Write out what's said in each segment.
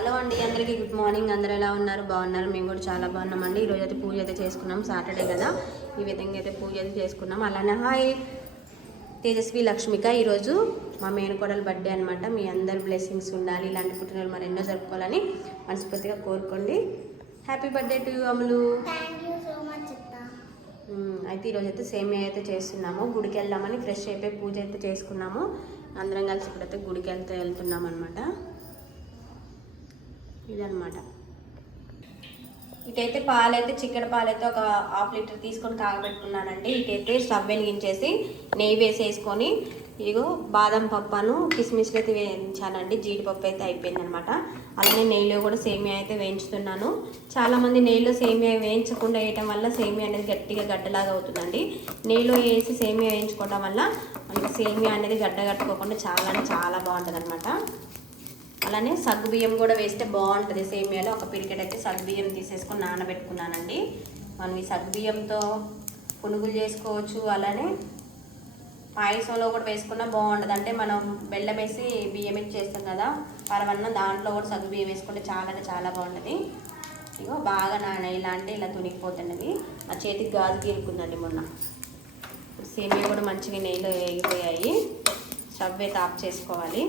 Hello అండి అందరికీ good morning. అందరు ఎలా ఉన్నారు? బాగున్నారు? మేము కూడా చాలా బాగున్నామండి. ఈరోజు అయితే పూజ అయితే చేసుకున్నాం సాటర్డే కదా. ఈ విధంగా అయితే పూజ అయితే చేసుకున్నాం. అలానే హాయ్ తేజస్వి లక్ష్మిక. ఈరోజు మా మేనకోడల బర్త్డే అనమాట మీ అందరి బ్లెస్సింగ్స్ ఉండాలి ఇలాంటి పుట్టినరోజు మరి ఎన్నో జరుపుకోవాలని మనస్ఫూర్తిగా కోరుకోండి. హ్యాపీ బర్త్డే టు యూ అమలు. అయితే ఈరోజు అయితే సేమియా అయితే చేస్తున్నాము. గుడికి వెళ్దామని ఫ్రెష్ అయిపోయి పూజ అయితే చేసుకున్నాము. అందరం కలిసి ఇప్పుడైతే గుడికి వెళ్తే వెళ్తున్నాం అనమాట ఇదనమాట ఇటైతే పాలైతే చిక్కడి పాలైతే ఒక హాఫ్ లీటర్ తీసుకొని కాగబెట్టుకున్నానండి. ఇటైతే స్టవ్ వెలిగించేసి నెయ్యి వేసేసుకొని ఇగో బాదం పప్పును కిస్మిస్లు అయితే వేయించానండి. జీడిపప్పు అయితే అయిపోయింది అనమాట అలానే నెయ్యిలో కూడా సేమియా అయితే వేయించుతున్నాను. చాలామంది నెయ్యిలో సేమియా వేయించకుండా వేయటం వల్ల సేమియా అనేది గట్టిగా గడ్డలాగా అవుతుందండి. నెయ్యిలో వేసి సేమియా వేయించుకోవడం వల్ల మనకి సేమియా అనేది గడ్డ కట్టుకోకుండా చాలా అంటే చాలా బాగుంటుంది అనమాట అలానే సగ్గుబియ్యం కూడా వేస్తే బాగుంటుంది. సేమియాలో ఒక పిరికెట్ అయితే సగ్గుబియ్యం తీసేసుకొని నానబెట్టుకున్నానండి. మనం ఈ సగ్గుబియ్యంతో పునుగులు చేసుకోవచ్చు అలానే పాయసంలో కూడా వేసుకున్నా బాగుంటుంది. అంటే మనం బెల్లం వేసి బియ్యం వేసి చేస్తాం కదా పరవన్న దాంట్లో కూడా సగ్గు బియ్యం వేసుకుంటే చాలా అంటే చాలా బాగుంటుంది. ఇగో బాగా నాన ఇలా అంటే ఇలా తునిగిపోతున్నది. నా చేతికి గాజు గీరుకుందండి మొన్న. సేమియా కూడా మంచిగా నెయ్యిలో వేగిపోయాయి. స్టవ్ అయితే ఆఫ్ చేసుకోవాలి.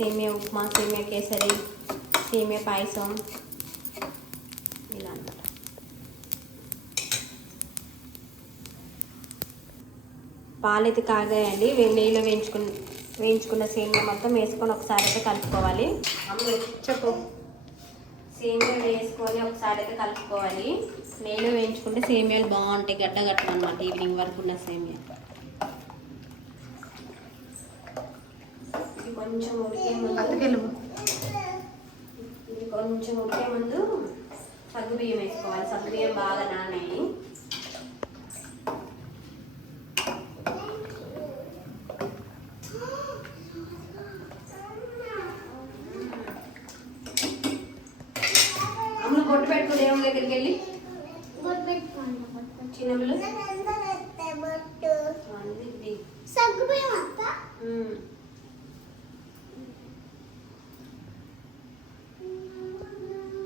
సేమియా ఉప్మా సేమియా కేసరి సేమియా పాయసం ఇలా అన్నమాట పాలైతే కాగాయండి. నెయ్యిలో వేయించుకున్న వేయించుకున్న సేమియా మొత్తం వేసుకొని ఒకసారి అయితే కలుపుకోవాలి. చెప్పు. సేమియా వేసుకొని ఒకసారి అయితే కలుపుకోవాలి. నెయ్యిలో వేయించుకుంటే సేమియాలు బాగుంటాయి. గడ్డ గట్టం అనమాట ఈవినింగ్ వరకు ఉన్న సేమియా. కొంచెం ఉడికే ముందు ఇది కొంచెం ఉడికే ముందు సగ్గు బియ్యం వేసుకోవాలి. సగ్గు బియ్యం బాగా నానాయి అమ్మ బొట్టు పెట్టుకుని దేవుని దగ్గరికి వెళ్ళి గుడ్ పెట్టుకోండి పట్టుకోండి. చిన్నమ్మలు బొట్టు. ఇది సగ్గు బియ్యం అత్త ఉమ్.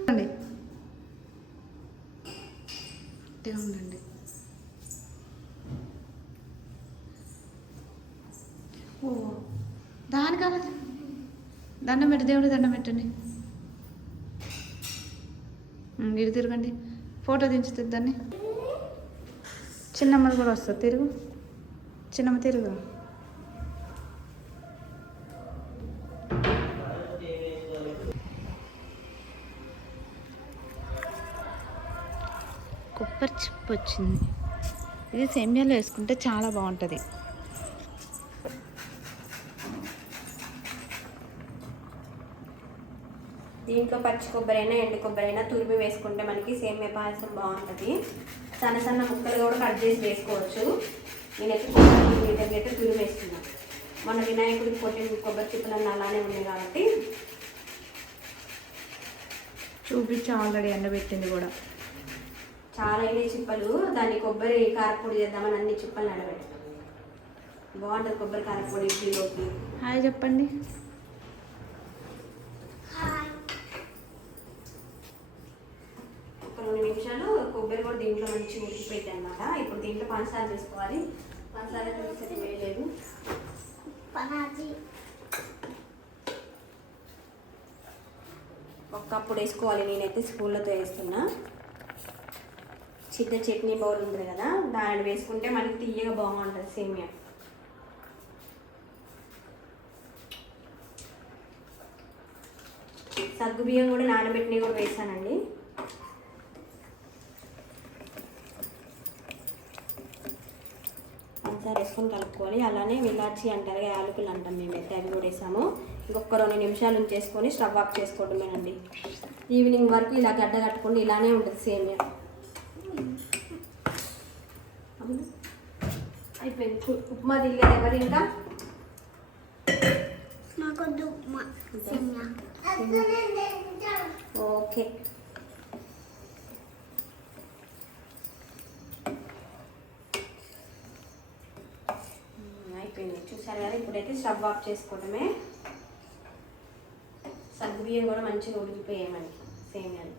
ఉండండి ఇట్టే ఉండండి. ఓ దాని కావాలి దండం పెట్టి దేవుడు దండం పెట్టండి. ఇది ఇటు తిరగండి. ఫోటో దించుతుంది దాన్ని. చిన్నమ్మది కూడా వస్తుంది తిరుగు. చిన్నమ్మ తిరుగు. వచ్చింది. ఇది సేమియాలో వేసుకుంటే చాలా బాగుంటుంది. దీంట్లో పచ్చి కొబ్బరి అయినా ఎండు కొబ్బరి అయినా తురిమి వేసుకుంటే మనకి సేమియా పాయసం బాగుంటుంది. సన్న సన్న ముక్కలు కూడా కట్ చేసి వేసుకోవచ్చు. నేనైతే కొబ్బరి అయితే తురిమి వేస్తున్నాను మన వినాయకుడికి పొట్టిన కొబ్బరి చిప్పలన్నీ అలానే ఉన్నాయి కాబట్టి చూపించి ఆల్రెడీ ఎండబెట్టింది కూడా. చాలా అయినాయి చిప్పలు దాన్ని కొబ్బరి కారపొడి చేద్దామని అన్ని చిప్పలు నడబెట్టాం బాగుంటుంది కొబ్బరి కారపొడి ఇడ్లీలోకి హాయ్ చెప్పండి. ఒక రెండు నిమిషాలు కొబ్బరి కూడా దీంట్లో మంచి ఉడికిపెట్టి అనమాట ఇప్పుడు దీంట్లో పంచదార చేసుకోవాలి. పంచదార చూసేది వేయలేదు. పనాజీ. ఒక కప్పుడు వేసుకోవాలి. నేనైతే స్కూల్లోతో వేస్తున్నా. చిన్న చట్నీ బౌల్ ఉంటుంది కదా దాని వేసుకుంటే మనకి తీయగా బాగుంటుంది సేమియా. సగ్గు బియ్యం కూడా నానబెట్టినవి కూడా వేసానండి. పంచదార వేసుకొని కలుపుకోవాలి అలానే విలాచి అంటారు యాలకులు అంటాం మేమైతే అవి కూడా వేసాము. ఇంకొక రెండు నిమిషాలు ఉంచేసుకొని స్టవ్ ఆఫ్ చేసుకోవడమేనండి ఈవినింగ్ వరకు ఇలా గడ్డ కట్టుకొని ఇలానే ఉంటుంది సేమియా. ఉప్మా తిరిగేది ఎవరు ఇంకా? ఓకే. అయిపోయింది. చూసారు కదా ఇప్పుడైతే స్టవ్ ఆఫ్ చేసుకోవడమే. సగ్గు బియ్యం కూడా మంచిగా ఉడికిపోయాయి మనకి సేమియాలు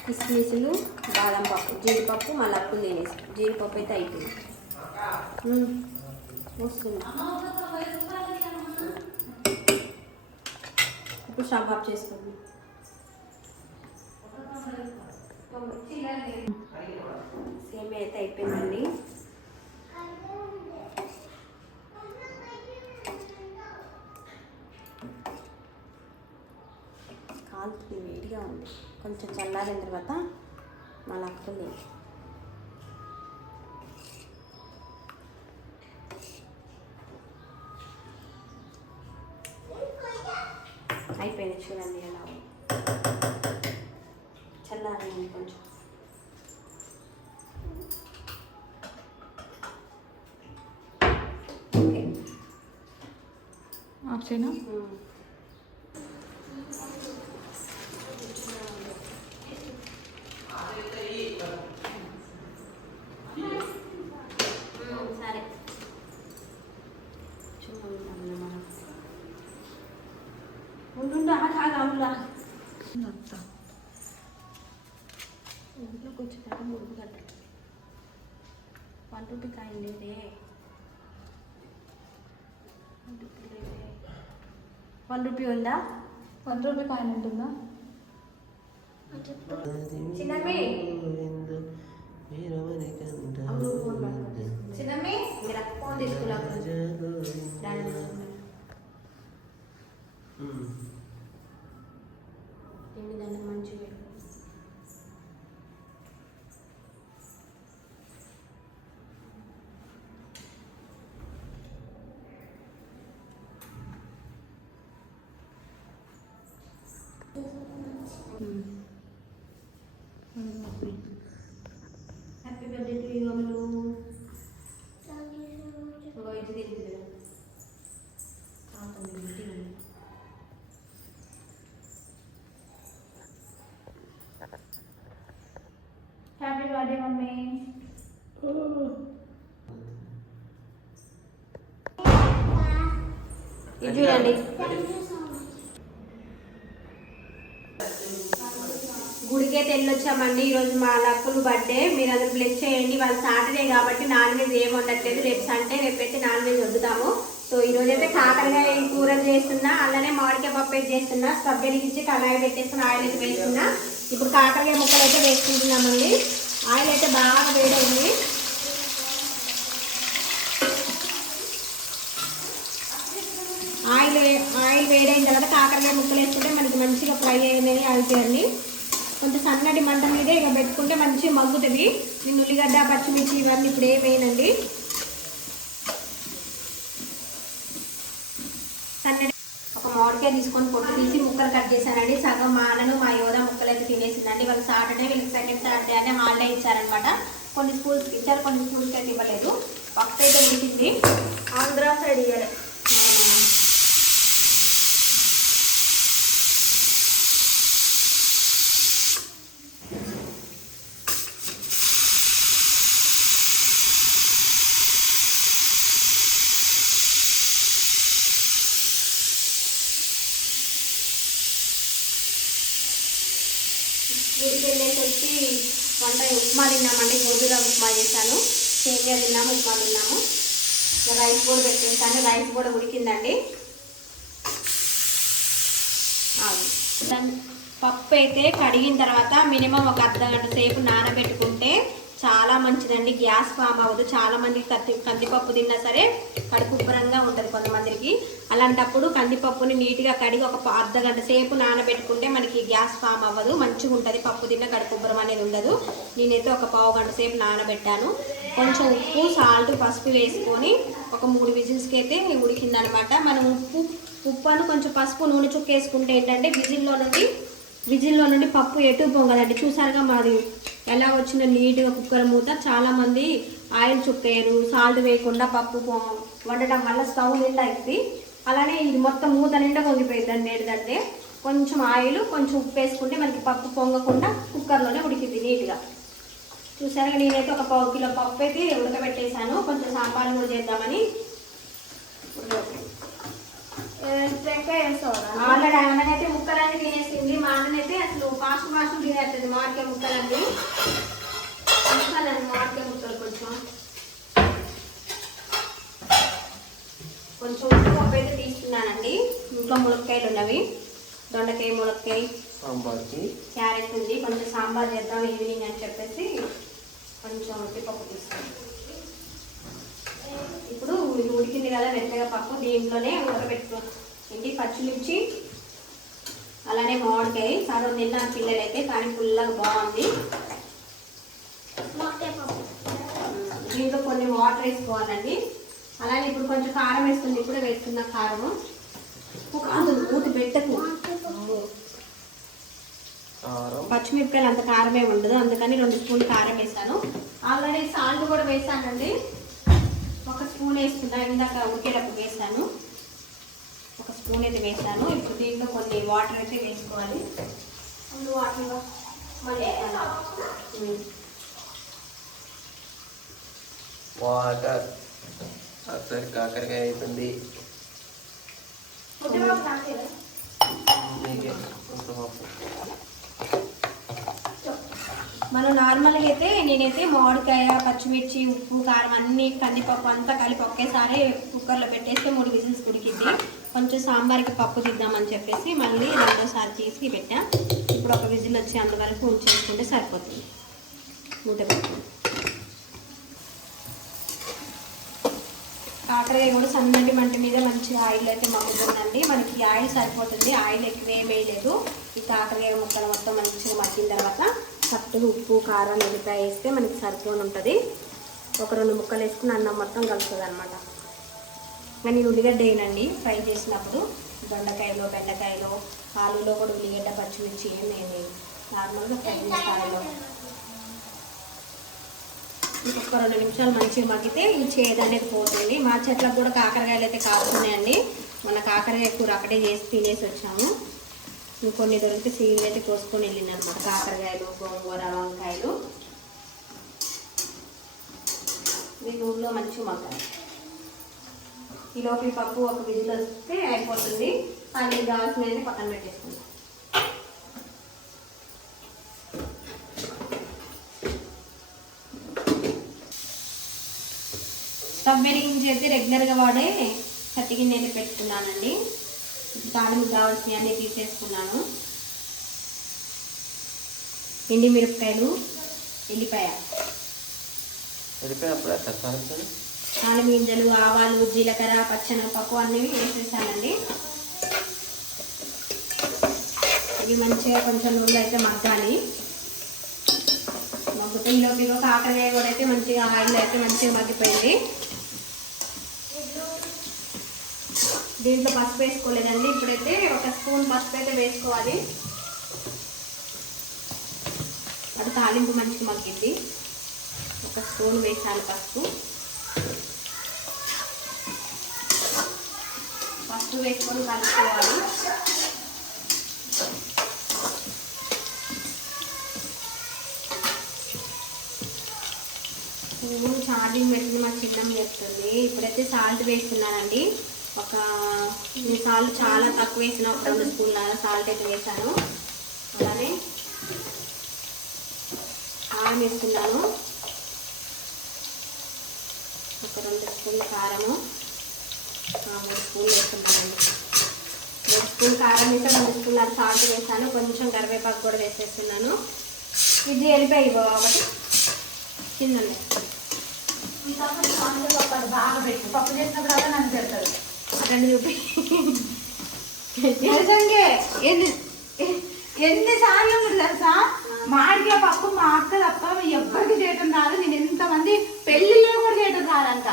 కిస్మిస్లు బాదం పప్పు జీడిపప్పు మళ్ళీ అప్పులు తినేసి. జీడిపప్పు అయితే అయిపోయింది. వస్తుంది. ఇప్పుడు స్టవ్ ఆఫ్ చేసుకోండి. సేమ్ అయితే అయిపోయిందండి. కాలుతుంది వేడిగా ఉంది. కొంచెం చల్లారిన తర్వాత మళ్ళీ అప్పులు అయిపోయింది చూడండి ఎలా ఉంది. చల్లారింది కొంచెం. ఓకే ఆఫ్ చేయనా ఉమ్. ఉమ్, సరే చూడండి మనం ఉండు ఆగా ఆగా అత్త ఇంట్లో కొంచెం కదా మురుగు గడ్డ వన్ రూపీ కాయలు లేదే వన్ రూపీ లేదే వన్ రూపీ ఉందా? వన్ రూపీ కాయిన్ ఉంటుందా? చిన్నమ్మి. చిన్నమ్మి. మీరు ఫోన్ తీసుకురా డాడీ తీసుకురా. ఎన్ని దాన్ని మంచిగా పెట్టు. హ్యాపీ బర్త్డే టు యూ అమలు ఇంకో ఇది తిరిగి తాగుతుంది మీటింగ్ హ్యాపీ బర్త్డే మమ్మీ ఇది చూడండి ఊరికే అయితే వెళ్ళొచ్చామండి ఈరోజు మా లక్కులు బర్త్డే. మీరు అది బ్లెస్ చేయండి. వాళ్ళు సాటర్డే కాబట్టి నాన్ వెజ్ ఏమి ఉండట్లేదు రేపు సండే రేపు అయితే నాన్ వెజ్ వండుతాము. సో ఈరోజు అయితే కాకరకాయ కూర చేస్తున్నా అలానే మామిడికాయ పప్పు వేసి చేస్తున్నా స్టవ్ వెలిగించి కళాయి పెట్టేస్తున్న ఆయిల్ అయితే వేస్తున్నా ఇప్పుడు కాకరకాయ ముక్కలు అయితే వేసుకుంటున్నామండి ఆయిల్ అయితే బాగా వేడైంది. ఆయిల్ వే- ఆయిల్ వేడైన తర్వాత కాకరకాయ ముక్కలు వేసుకుంటే మనకి మంచిగా ఫ్రై అయినవి అవుతాయండి కొంచెం సన్నటి మంట మీద ఇక పెట్టుకుంటే మంచిగా మగ్గుతుంది. నేను ఉల్లిగడ్డ పచ్చిమిర్చి ఇవన్నీ ఇప్పుడు ఏమేనండి సన్నటి ఒక మామిడికాయ తీసుకొని పొట్టు తీసి ముక్కలు కట్ చేశానండి. సగం మా అన్నను మా యోధ ముక్కలు అయితే తినేసిందండి. వాళ్ళు సాటర్డే వీళ్ళకి సెకండ్ సాటర్డే అనే హాలిడే ఇచ్చారనమాట కొన్ని స్కూల్స్కి ఇచ్చారు కొన్ని స్కూల్స్కి అయితే ఇవ్వలేదు. ఒకటైతే అయితే ఆంధ్ర సైడ్ ఇవ్వలేదు గుడికి వెళ్ళేసి వచ్చి వంట ఉప్మా తిన్నామండి గోధుమ ఉప్మా చేశాను. సేమియా తిన్నాము ఉప్మా తిన్నాము. రైస్ కూడా పెట్టేస్తాను రైస్ కూడా ఉడికిందండి. దాన్ని పప్పు అయితే కడిగిన తర్వాత మినిమం ఒక అర్ధ గంట సేపు నానబెట్టుకుంటే చాలా మంచిదండి. గ్యాస్ ఫామ్ అవ్వదు. చాలా మందికి కత్తి కందిపప్పు తిన్నా సరే కడుపు ఉబ్బరంగా ఉంటుంది కొంతమందికి. అలాంటప్పుడు కందిపప్పుని నీట్గా కడిగి ఒక అర్ధగంట అర్ధ గంట సేపు నానబెట్టుకుంటే మనకి గ్యాస్ ఫామ్ అవ్వదు. మంచిగా ఉంటుంది. పప్పు తిన్న కడుపు ఉబ్బరం అనేది ఉండదు. నేనైతే ఒక పావు గంట సేపు నానబెట్టాను. కొంచెం ఉప్పు సాల్ట్ పసుపు వేసుకొని ఒక మూడు విజిల్స్కి అయితే ఉడికిందనమాట. మనం ఉప్పు ఉప్పును కొంచెం పసుపు నూనె చుక్క వేసుకుంటే ఏంటంటే విజిల్లో నుండి విజిల్లో నుండి పప్పు ఎటు పొంగదండి? చూసారుగా మాది ఎలా వచ్చిన నీట్గా కుక్కర్ మూత. చాలామంది ఆయిల్ చుక్కారు సాల్ట్ వేయకుండా పప్పు పొ- వండటం వల్ల స్టవ్ నిండా అయింది. అలానే ఇది మొత్తం మూత నిండా పొంగిపోయిందండి ఏంటంటే కొంచెం ఆయిల్ కొంచెం ఉప్పు వేసుకుంటే మనకి పప్పు పొంగకుండా కుక్కర్లోనే ఉడికింది నీట్గా. చూసారుగా నేనైతే ఒక పావు కిలో పప్పు అయితే ఉడకబెట్టేశాను. కొంచెం సాంబార్ కూడా చేద్దామని. ఉడకబెట్టాను టెంకాయ వేస్తావా ఆల్రెడీ అన్ననైతే ముక్కలన్నీ తినేసింది. మా అన్ననైతే అసలు ఫాస్ట్ ఫాస్ట్ తినేస్తుంది మామిడికాయ ముక్కలన్నీ. ముక్కలండి మామిడికాయ ముక్కలు కొంచెం. కొంచెం ఉప్పు పప్పు అయితే తీసుకున్నానండి. ఇంట్లో ములక్కాయలు ఉన్నవి. దొండకాయ ములక్కాయ. సాంబార్కి. క్యారెట్ ఉంది. కొంచెం సాంబార్ చేద్దాం ఈవినింగ్ అని చెప్పేసి కొంచెం ఉట్టిపప్పు తీసుకున్నాను. ఇప్పుడు కదా మెత్తగా పప్పు దీంట్లోనే ఉడకబెట్టుకో. ఏంటి పచ్చిమిర్చి అలానే మామిడికాయ సగం తిన్నారు పిల్లలైతే కానీ ఫుల్గా బాగుంది. దీంట్లో కొన్ని వాటర్ వేసుకోవాలండి. అలానే ఇప్పుడు కొంచెం కారం వేస్తుంది ఇప్పుడే వేస్తున్న కారము. ఉప్పు కాదు మూత పెట్టకు. కారం. పచ్చిమిరపకాయలు అంత కారమే ఉండదు అందుకని రెండు స్పూన్ కారం వేసాను. ఆల్రెడీ సాల్ట్ కూడా వేసానండి. స్పూన్ వేసుకున్నా ఇందాక ఉడికేటప్పుడు వేసాను. ఒక స్పూన్ అయితే వేసాను. ఇప్పుడు దీంట్లో కొన్ని వాటర్ అయితే వేసుకోవాలి. ముందు వాటర్ మళ్ళీ. వాటర్. అసలు కాకరకాయ అయిపోయింది. కొంచెం. మనం నార్మల్గా అయితే నేనైతే మామిడికాయ పచ్చిమిర్చి ఉప్పు కారం అన్ని కందిపప్పు అంతా కలిపి ఒకేసారి కుక్కర్లో పెట్టేస్తే మూడు విజిల్స్ ఉడికిద్ది. కొంచెం సాంబార్కి పప్పు తిద్దామని చెప్పేసి మళ్ళీ రెండోసారి తీసి పెట్టా. ఇప్పుడు ఒక విజిల్ వచ్చి అందువరకు ఉంచేసుకుంటే సరిపోతుంది. మూత కాకరకాయ కూడా సన్నటి మంట మీద మంచి ఆయిల్ అయితే మగ్గుతుందండి. మనకి ఆయిల్ సరిపోతుంది. ఆయిల్ ఎక్కువ ఏం వేయలేదు ఈ కాకరకాయ ముక్కలు మొత్తం మంచిగా మగ్గిన తర్వాత కరెక్ట్గా ఉప్పు కారం ఉల్లిపాయ వేస్తే మనకి సరిపోని ఉంటుంది. ఒక రెండు ముక్కలు వేసుకుని అన్నం మొత్తం కలుస్తుంది అనమాట నేను ఉల్లిగడ్డ వేయనండి. ఫ్రై చేసినప్పుడు దొండకాయలో బెండకాయలో ఆలులో కూడా ఉల్లిగడ్డ పచ్చిమిర్చి ఏం వేయండి నార్మల్గా ఫ్రై చేస్తాను ఇంకొక రెండు నిమిషాలు మంచిగా మగ్గితే ఈ చేదు అనేది పోతుంది. మా చెట్లకు కూడా కాకరకాయలు అయితే కాస్తున్నాయండి. మన కాకరకాయ కూర అక్కడే చేసి తినేసి వచ్చాము. ఇంకొన్ని దొరికితే సీలు అయితే కోసుకొని వెళ్ళింది అనమాట కాకరకాయలు గోంగూర వంకాయలు. మీ నూనెలో మంచిగా మగ్గాలి. ఈ లోపల పప్పు ఒక విజిల్ వస్తే అయిపోతుంది. అది కావాల్సినవి పక్కన పెట్టేసుకుంటాం స్టవ్ వెలిగించి అయితే రెగ్యులర్గా వాడే చట్టి గిన్నె అయితే పెట్టుకున్నానండి. తాలింపు కావాల్సినవి అన్నీ తీసేసుకున్నాను. ఎండి మిరపకాయలు ఎల్లిపాయ తాలింపు గింజలు ఆవాలు జీలకర్ర పచ్చనపప్పు అన్నీ వేసేసానండి. ఇవి మంచిగా కొంచెం నూనె అయితే మగ్గాలి. మగ్గుతే ఈలోపు ఇగో కాకరకాయ కూడా అయితే మంచిగా ఆయిల్ అయితే మంచిగా మగ్గిపోయింది. దీంట్లో పసుపు వేసుకోలేదండి. ఇప్పుడైతే ఒక స్పూన్ పసుపు అయితే వేసుకోవాలి. అది తాలింపు మంచిగా మగ్గింది ఒక స్పూన్ వేసాను పసుపు. పసుపు వేసుకొని కలుపుకోవాలి. పువ్వు ఛార్జింగ్ పెట్టింది మా చిన్నమ్మ చెప్తుంది. ఇప్పుడైతే సాల్ట్ వేస్తున్నానండి. ఒక నేను సాల్ట్ చాలా తక్కువ వేసిన ఒక రెండు స్పూన్ల సాల్ట్ అయితే వేసాను. అలానే కారం వేస్తున్నాను. ఒక రెండు స్పూన్ల కారము మూడు స్పూన్లు వేస్తున్నానండి. మూడు స్పూన్ కారం వేసి రెండు స్పూన్ల సాల్ట్ వేసాను. కొంచెం కరివేపాకు కూడా వేసేస్తున్నాను. ఇది వెళ్ళిపోయి ఒకటి కింద ఈ బాగా పెట్టు. పప్పు చేసినప్పుడు అలా నన్ను పెడతారు రెండు చూపి. నిజంగా ఎన్ని ఎన్నిసార్లు ఇప్పుడు తెలుసా? మాడికాయ పప్పు మా అక్క తప్ప ఎవ్వరికి చేయటం రాదు. నేను ఎంతమంది పెళ్ళిళ్ళలో కూడా చేయటం రాదంట.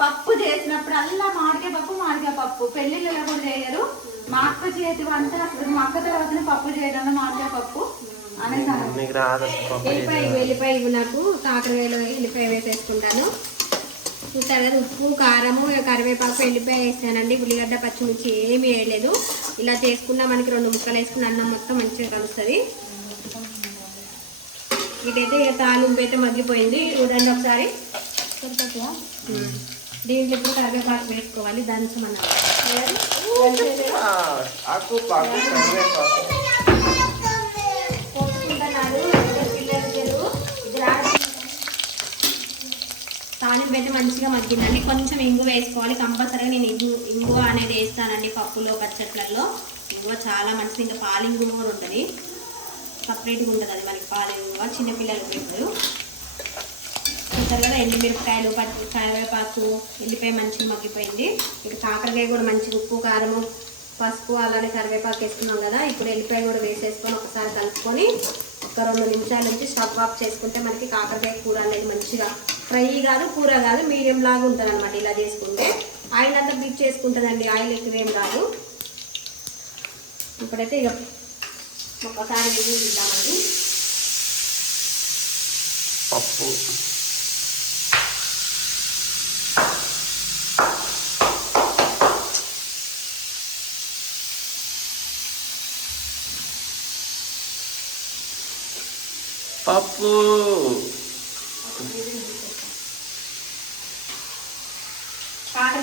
పప్పు చేసినప్పుడు అల్లా మామిడికాయ పప్పు మామిడికాయ పప్పు. పెళ్ళిళ్ళలో కూడా చేయరు. మా అక్క చేతి వంట అసలు మా అక్క తర్వాతనే పప్పు చేయడంలో మామిడికాయ పప్పు. అనేసి వెళ్ళిపోయి చేయడం. వెళ్ళిపోయి నాకు. కాకరకాయలో వెళ్ళిపోయి వేసేసుకుంటాను. చూస్తారు కదా ఉప్పు కారము కరివేపాకు వెళ్ళిపోయి వేసానండి. ఉల్లిగడ్డ పచ్చిమిర్చి ఏమీ వేయలేదు. ఇలా చేసుకున్నా మనకి రెండు ముక్కలు వేసుకున్న అన్నం మొత్తం మంచిగా కలుస్తుంది. ఇటైతే ఇక తాలింపు అయితే మగ్గిపోయింది. చూడండి ఒకసారి. దీంట్లో ఇప్పుడు కరివేపాకు వేసుకోవాలి. దంచమన్నా తాలింపు అయితే మంచిగా మగ్గిందండి. కొంచెం ఇంగు వేసుకోవాలి. కంపల్సరీగా నేను ఇంగు ఇంగువ అనేది వేస్తానండి పప్పులో పచ్చట్లలో. ఇంగువ చాలా మంచిది. ఇంకా పాలింగు కూడా ఉంటుంది. సపరేట్గా ఉంటుంది అది మనకి పాలింగువ. చిన్నపిల్లలు ఇప్పుడు. తర్వాత కదా ఎండుమిరపకాయలు పచ్చి కరివేపాకు ఎల్లిపాయ మంచిగా మగ్గిపోయింది. ఇక కాకరకాయ కూడా మంచిగా ఉప్పు కారము పసుపు అలానే కరివేపాకు వేసుకున్నాం కదా. ఇప్పుడు ఎల్లిపాయ కూడా వేసేసుకొని ఒకసారి కలుపుకొని ఒక రెండు నిమిషాల నుంచి స్టవ్ ఆఫ్ చేసుకుంటే మనకి కాకరకాయ కూర అనేది మంచిగా ఫ్రై కాదు కూర కాదు మీడియం లాగా ఉంటుంది అనమాట ఇలా చేసుకుంటే. ఆయిల్ అంతా బిట్ చేసుకుంటుందండి ఆయిల్ ఎక్కువ ఏం కాదు. ఇప్పుడైతే ఇక ఒక్కసారి ఇద్దామండి పప్పు. పప్పు.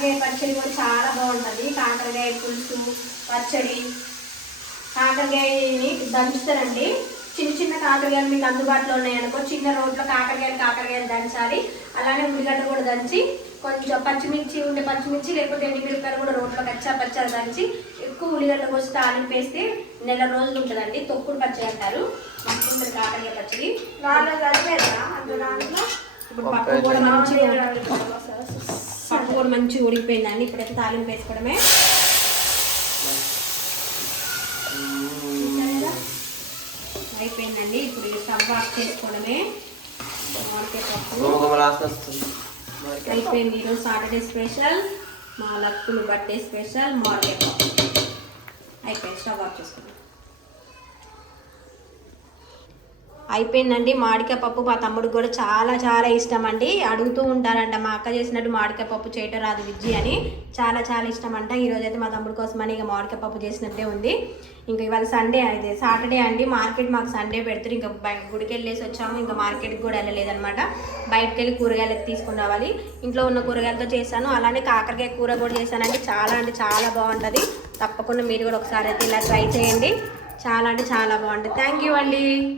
కాకరకాయ పచ్చడి కూడా చాలా బాగుంటుంది. కాకరకాయ పులుసు పచ్చడి. కాకరకాయని దంచుతారండి. చిన్న చిన్న కాకరకాయలు మీకు అందుబాటులో ఉన్నాయనుకో చిన్న రోడ్లో కాకరకాయలు కాకరకాయలు దంచాలి. అలానే ఉల్లిగడ్డ కూడా దంచి కొంచెం పచ్చిమిర్చి ఉండే పచ్చిమిర్చి లేకపోతే ఎండుమిరపకాయలు కూడా రోడ్లో కచ్చా పచ్చడి దంచి ఎక్కువ ఉల్లిగడ్డ కోసి తాలింపు వేస్తే నెల రోజులు ఉంటుందండి. తొక్కుడు పచ్చడి అంటారు. ఉంటుంది కాకరకాయ పచ్చడి. ఇప్పుడు పప్పు కూడా మంచిగా పప్పు కూడా మంచిగా ఉడికిపోయిందండి ఇప్పుడైతే తాలింపు వేసుకోవడమే. అయిపోయిందండి. ఇప్పుడు స్టవ్ ఆఫ్ చేసుకోవడమే. మామిడికాయ పప్పు అయిపోయింది ఈరోజు సాటర్డే స్పెషల్. మా లక్కులు బర్త్డే స్పెషల్ మామిడికాయ పప్పు అయిపోయింది. స్టవ్ ఆఫ్ చేసుకున్నాం అయిపోయిందండి. మామిడికాయ పప్పు మా తమ్ముడికి కూడా చాలా చాలా ఇష్టం అండి అడుగుతూ ఉంటారంట మా అక్క చేసినట్టు మామిడికాయ పప్పు చేయటం రాదు విజ్జి అని. చాలా చాలా ఇష్టం అంట ఈరోజు అయితే మా తమ్ముడి కోసమని ఇక మామిడికాయ పప్పు చేసినట్టే ఉంది. ఇంకా ఇవాళ సండే అయితే సాటర్డే అండి. మార్కెట్ మాకు సండే పెడతారు. ఇంకా బయ- గుడికి వెళ్ళేసి వచ్చాము. ఇంకా మార్కెట్కి కూడా వెళ్ళలేదనమాట బయటకు వెళ్ళి కూరగాయలు తీసుకుని రావాలి. ఇంట్లో ఉన్న కూరగాయలతో చేశాను. అలానే కాకరకాయ కూర కూడా చేశానండి. చాలా అంటే చాలా బాగుంటుంది. తప్పకుండా మీరు కూడా ఒకసారి అయితే ఇలా ట్రై చేయండి. చాలా అంటే చాలా బాగుంటుంది. థ్యాంక్ యూ అండి.